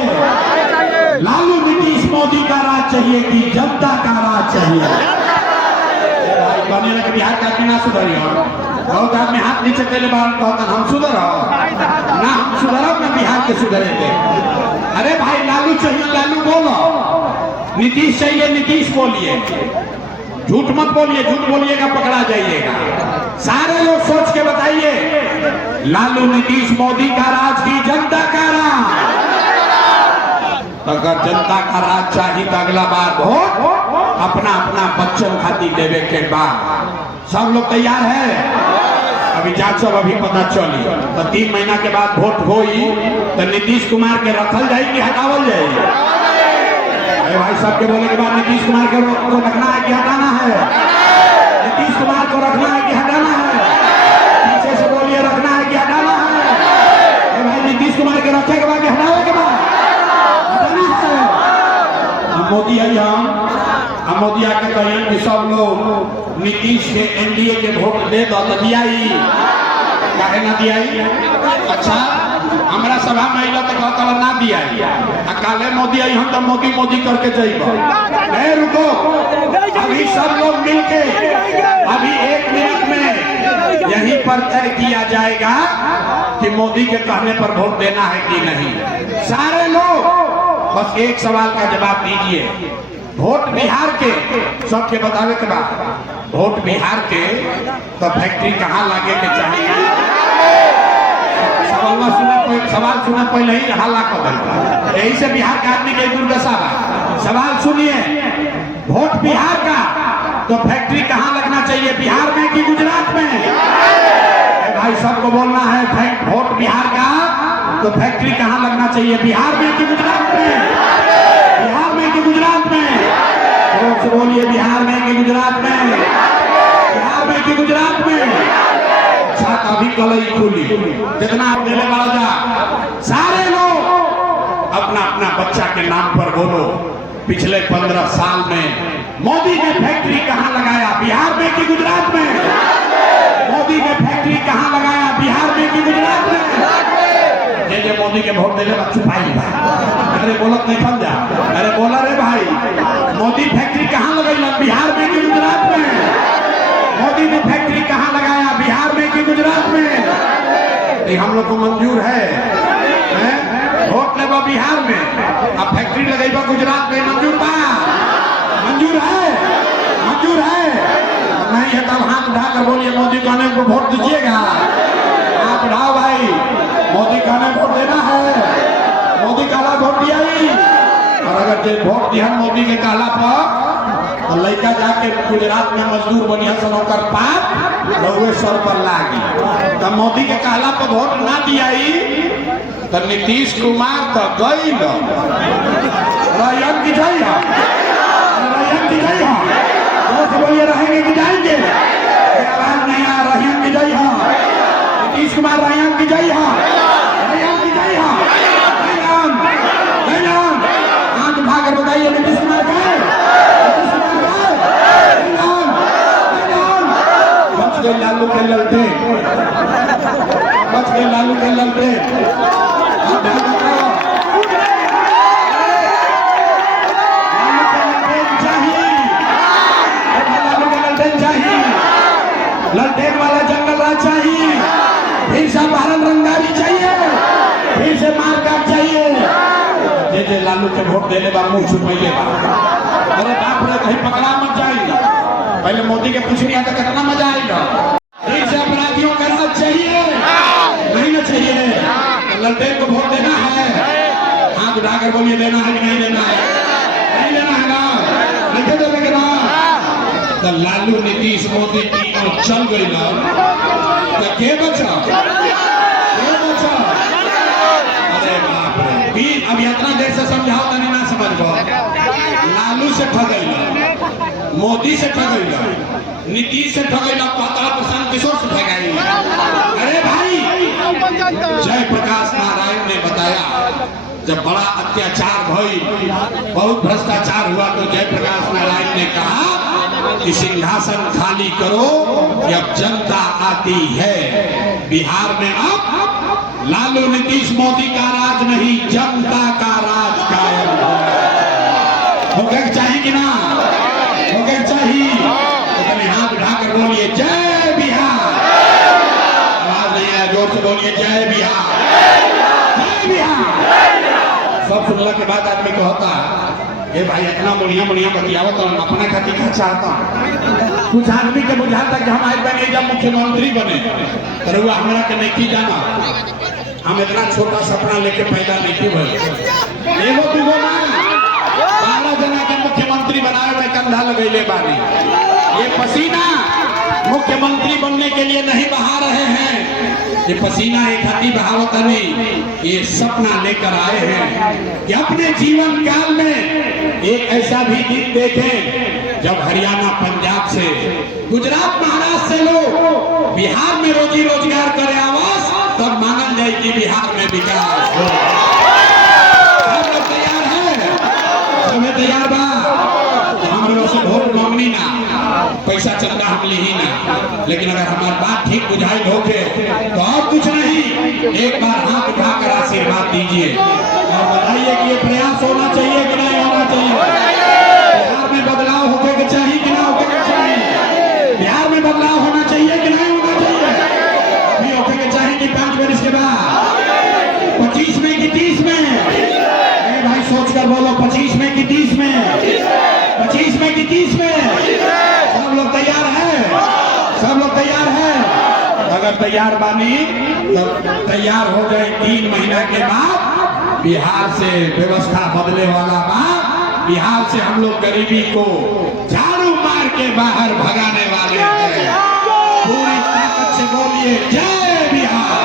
लालू नीतीश मोदी का राज चाहिए कि जनता का राज चाहिए? बने लगे बिहार का ना सुधरी हो। बहुत आदमी हाथ नीचे पहले बार कहता हम सुधर ना, हम सुधर ना बिहार के सुधरेंगे। अरे भाई लालू चाहिए लालू बोलो, नीतीश चाहिए नीतीश बोलिए, झूठ मत बोलिए, झूठ बोलिएगा पकड़ा जाइएगा। सारे लोग सोच के बताइए, लालू नीतीश मोदी का राज की जनता का राज? अगर जनता का राज चाहिए तो अगला बार वोट अपना अपना बच्चन खातिर देवे के बाद। सब लोग तैयार है? अभी जांच सब अभी पता चली तो 3 महीना के बाद वोट होई तो नीतीश कुमार के रखल जाए कि हटावल जाए? अरे भाई सबके बोले के बाद नीतीश कुमार को रखना है कि हटाना है? नीतीश कुमार को रखना है कि हटाना है? पीछे से बोलिए रखना है कि हटाना है? अरे भाई नीतीश कुमार के रखे के बाद कि हटावे के बाद हटाना है? मोदी है हम मोदी आके कहें कि सब लोग नीतीश के एनडीए के वोट दे दो तो दियाई, काहे ना दियाई? अच्छा हमारा सभा में अइला तो कहता ना दियाई, आ काले मोदी आई हम तो मोदी मोदी करके जाइबो। नहीं रुको, अभी सब लोग मिलके अभी 1 मिनट में यहीं पर तय किया जाएगा कि मोदी के कहने पर वोट देना है कि नहीं। सारे लोग बस एक सवाल का जवाब दीजिए। वोट बिहार के सबके बतावे के बाद, वोट बिहार के तो फैक्ट्री कहाँ लागे के चाहिए? सवाल सुना पहले ही हल्ला कर देता, यही से बिहार के आदमी के दुर्दशा बा। सवाल सुनिए, वोट बिहार का तो फैक्ट्री कहाँ लगना चाहिए, बिहार में कि गुजरात में? भाई सबको बोलना है, वोट बिहार का तो फैक्ट्री कहाँ लगना चाहिए, बिहार में कि गुजरात में? बिहार में कि गुजरात में? तो बोलिए बिहार में कि गुजरात में? बिहार में कि गुजरात में? अच्छा अभी कल ही खुली, जितना आप देने वाला जा सारे लोग अपना अपना बच्चा के नाम पर बोलो। पिछले 15 साल में मोदी ने फैक्ट्री कहाँ लगाया, बिहार में कि गुजरात में? मोदी ने फैक्ट्री कहाँ लगाया, बिहार में कि गुजरात में? जे मोदी के वोट देने का छुपाई भाई, अरे बोलत नहीं फल जा, अरे बोला रे भाई मोदी फैक्ट्री कहाँ लगाई, बिहार में कि गुजरात में? मोदी ने फैक्ट्री कहाँ लगाया, बिहार में कि गुजरात में? ये हम लोग को मंजूर है, वोट लेबा बिहार में, अब फैक्ट्री लगेगा गुजरात में, मंजूर बा? मंजूर है? मंजूर है? नहीं है तब हाथ उठाकर बोलिए मोदी कहने को वोट दीजिएगा। हाथ उठाओ भाई, मोदी कहने वोट देना है, मोदी काला वोट दिया ही। और अगर जे वोट दिया मोदी के काला पर तो लड़का जाके गुजरात में मजदूर बनिया सनोकर पाप लोगे सर पर लागी। तो मोदी के काला पर वोट ना दिया तो नीतीश कुमार तो गई रैयत की जय है, रैयत की जय है। दोस्त बोलिए रहेंगे कि जाएंगे? आवाज नहीं आ, रैयत की जय है, नीतीश कुमार रैयत की जय है, रैयत की जय है। हाथ उठाकर बताइए नीतीश कुमार गए, बच गए लालू के ललटे, बच गए लालू के ललटे। ललटेन वाला जंगल राज चाहिए, फिर से भारत रंगारी चाहिए, फिर से मारकाट चाहिए। जे लालू के वोट देने बा मुंह छुपैले बा, अरे बाप रे कहीं पकड़ा मत जाई। पहले मोदी के पूछ लिया तो कितना मजा आएगा। फिर से अपराधियों का राज चाहिए, नहीं ना चाहिए? तो ललटेन को वोट देना है, हाथ उठाकर बोलिए देना है कि नहीं देना है? नहीं देना है ना, नहीं देने ना। तो लालू नीतीश मोदी तीनों चल गई ना, तो के बचा? के बचा? अरे बाप रे, अब यात्रा देर से समझाओ तनी ना समझ पाओ। लालू से ठगैला, मोदी से ठगैला, नीतीश से ठगैला, प्रशांत किशोर से ठगाई। अरे भाई, जयप्रकाश नारायण ने बताया जब बड़ा अत्याचार भई, बहुत भ्रष्टाचार हुआ तो जयप्रकाश नारायण ने कहा कि सिंहासन खाली करो, जब जनता आती है। बिहार में अब लालू नीतीश मोदी का राज नहीं, जनता का राज कायम होगा। चाहिए कि ना होगा? चाहिए तो हाथ उठाकर बोलिए जय बिहार। आवाज नहीं आया, जोर से बोलिए जय बिहार, जय बिहार। सब सुनने के बाद आदमी को होता ये भाई इतना बढ़िया बढ़िया बतियावत और अपना खातिर क्या चाहता। कुछ आदमी के बुझाता कि हम आज बने जब मुख्यमंत्री बने तो हमरा के नहीं की जाना, हम इतना छोटा सपना लेके पैदा नहीं की भाई। एगो दूगो ना 12 जना के मुख्यमंत्री बनाए में कंधा लगैले बानी। ये पसीना मुख्यमंत्री बनने के लिए नहीं बहा रहे हैं, ये पसीना एक हाथी बहावत नहीं, ये सपना लेकर आए हैं कि अपने जीवन काल में एक ऐसा भी दिन देखें जब हरियाणा पंजाब से गुजरात महाराष्ट्र से लोग बिहार में रोजी रोजगार करे आवास, तब मानल जाए कि बिहार में विकास हो। सब लोग तैयार है? समय तैयार बा? हम लोग से वोट मांगनी ना, पैसा चंदा हम ली ही ना, लेकिन अगर हमारी बात ठीक बुझाई होके तो और कुछ नहीं, एक बार हाथ उठाकर आशीर्वाद दीजिए और बताइए कि ये प्रयास होना चाहिए कि नहीं होना चाहिए। बिहार में बदलाव होके के चाहिए कि ना होके के चाहिए? बिहार में बदलाव होना चाहिए कि नहीं होना चाहिए? अभी होके के चाहिए कि 5 वर्ष के बाद, 25 में कि 30 में? भाई सोच कर बोलो, 25 में कि 30 में? 25 में कि 30 में? सब लोग तैयार है? सब लोग तैयार है? अगर तैयार बानी तो तैयार हो गए। 3 महीना के बाद बिहार से व्यवस्था बदले वाला बा। बिहार से हम लोग गरीबी को झाड़ू मार के बाहर भगाने वाले हैं। पूरी ताकत से बोलिए जय बिहार,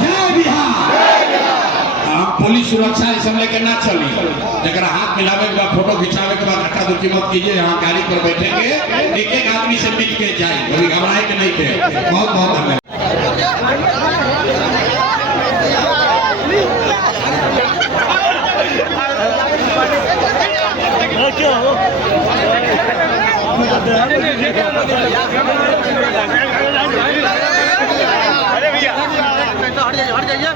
जय बिहार। हम पुलिस सुरक्षा इस समय के ना चली, जरा हाथ मिलावे के बाद फोटो खिंचावे के बाद धक्का धुक्की मत कीजिए। यहाँ गाड़ी पर बैठेंगे, एक एक आदमी से मिल के जाए, कभी घबराए के नहीं थे। बहुत बहुत धन्यवाद। अरे भैया हट जाइए।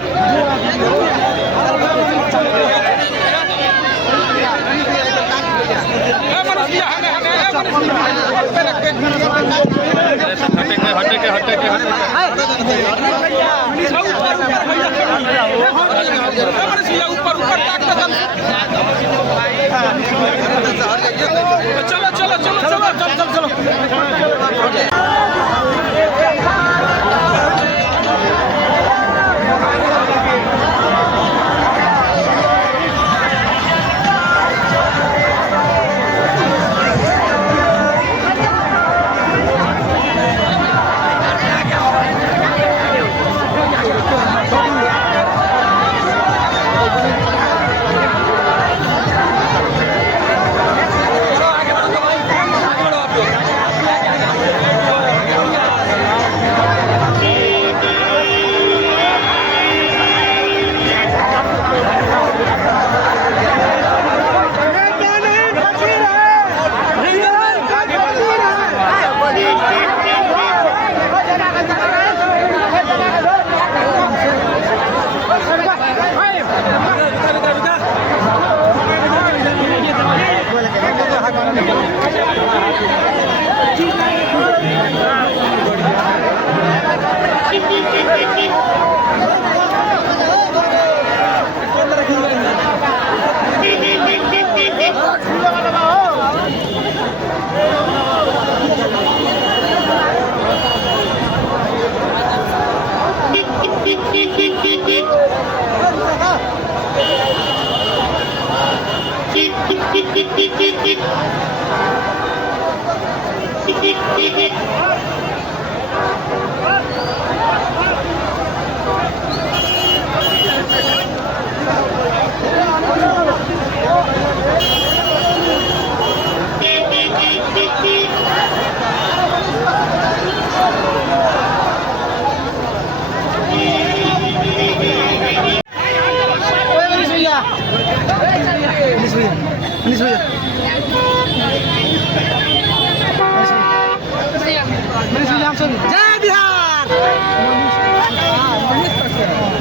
जय बिहार।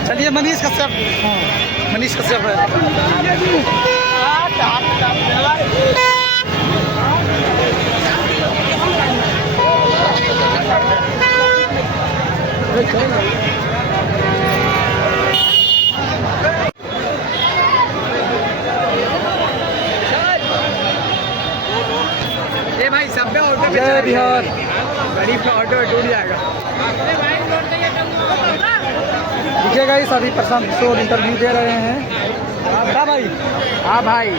चलिए मनीष कश्यप, मनीष कश्यप है। ये भाई सब पे ऑटो पे जय बिहार, गरीब का ऑटो टूट जाएगा। देखिए गाइस अभी प्रशांत किशोर इंटरव्यू दे रहे हैं। हाँ भाई, हाँ भाई,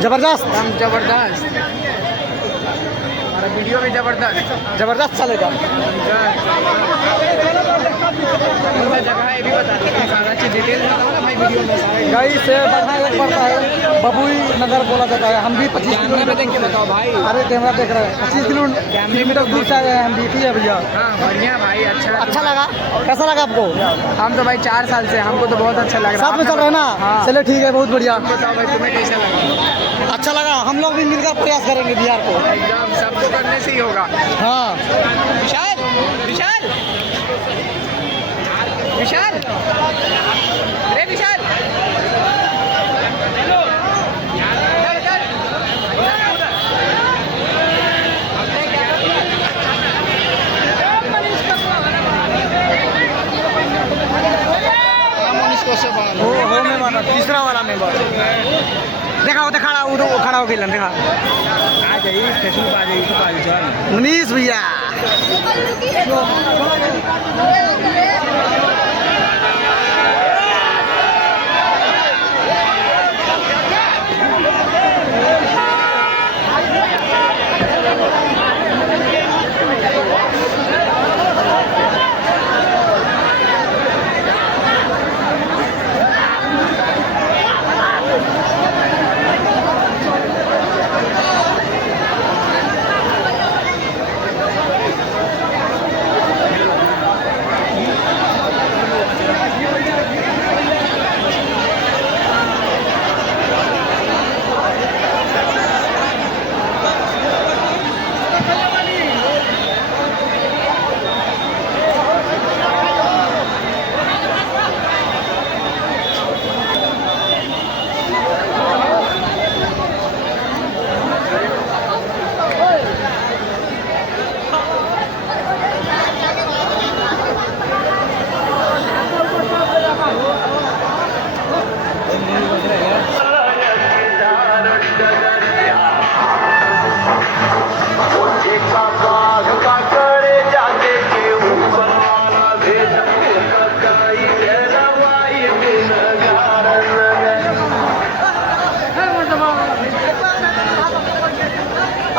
जबरदस्त, हम जबरदस्त, हमारा वीडियो भी जबरदस्त जबरदस्त चलेगा। जगह है भी बता दें, सारा चीज डिटेल में बताओ ना भाई वीडियो में। गाइस से बढ़ा एक पड़ता है बबुई नगर बोला जाता है। हम भी 25 किलोमीटर देख के बताओ भाई। अरे कैमरा देख रहे हैं, 25 किलोमीटर दूर से आए हैं हम। देखिए भैया, हाँ बढ़िया भाई, अच्छा लगा। कैसा लगा आपको? हम तो भाई 4 साल से, हमको तो बहुत अच्छा लग रहा है। साथ में चल रहे हैं ना? हाँ। चलिए ठीक है, बहुत बढ़िया। बताओ भाई तुम्हें कैसा लगा? अच्छा लगा। हम लोग भी मिलकर प्रयास करेंगे बिहार को, एकदम सबको करने से ही होगा। हाँ विशाल, विशाल, विशाल, अरे विशाल, हो मेंबर, तीसरा वाला मेंबर देखा, खड़ा वो खड़ा हो गया। देखा आ जाइए मनीष भैया।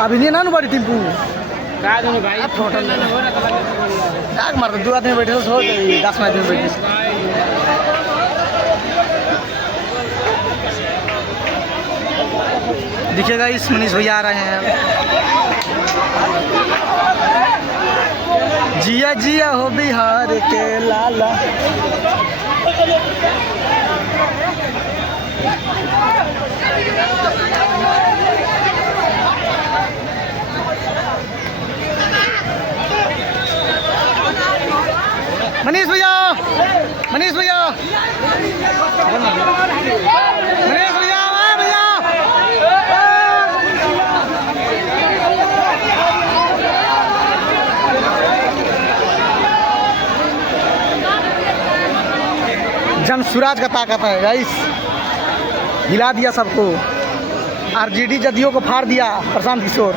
अभी नहीं ना बड़ी टिम्पू भाई टोटल मार 2 आदमी बैठे 10 आदमी बैठे दिखेगा इस मनीष भैया आ रहे हैं जिया जिया हो बिहार के लाला मनीष भैया मनीष भैया मनीष भैया भैया जन सूरज का ताकत है गाइस हिला दिया सबको आरजेडी जदयू को फाड़ दिया प्रशांत किशोर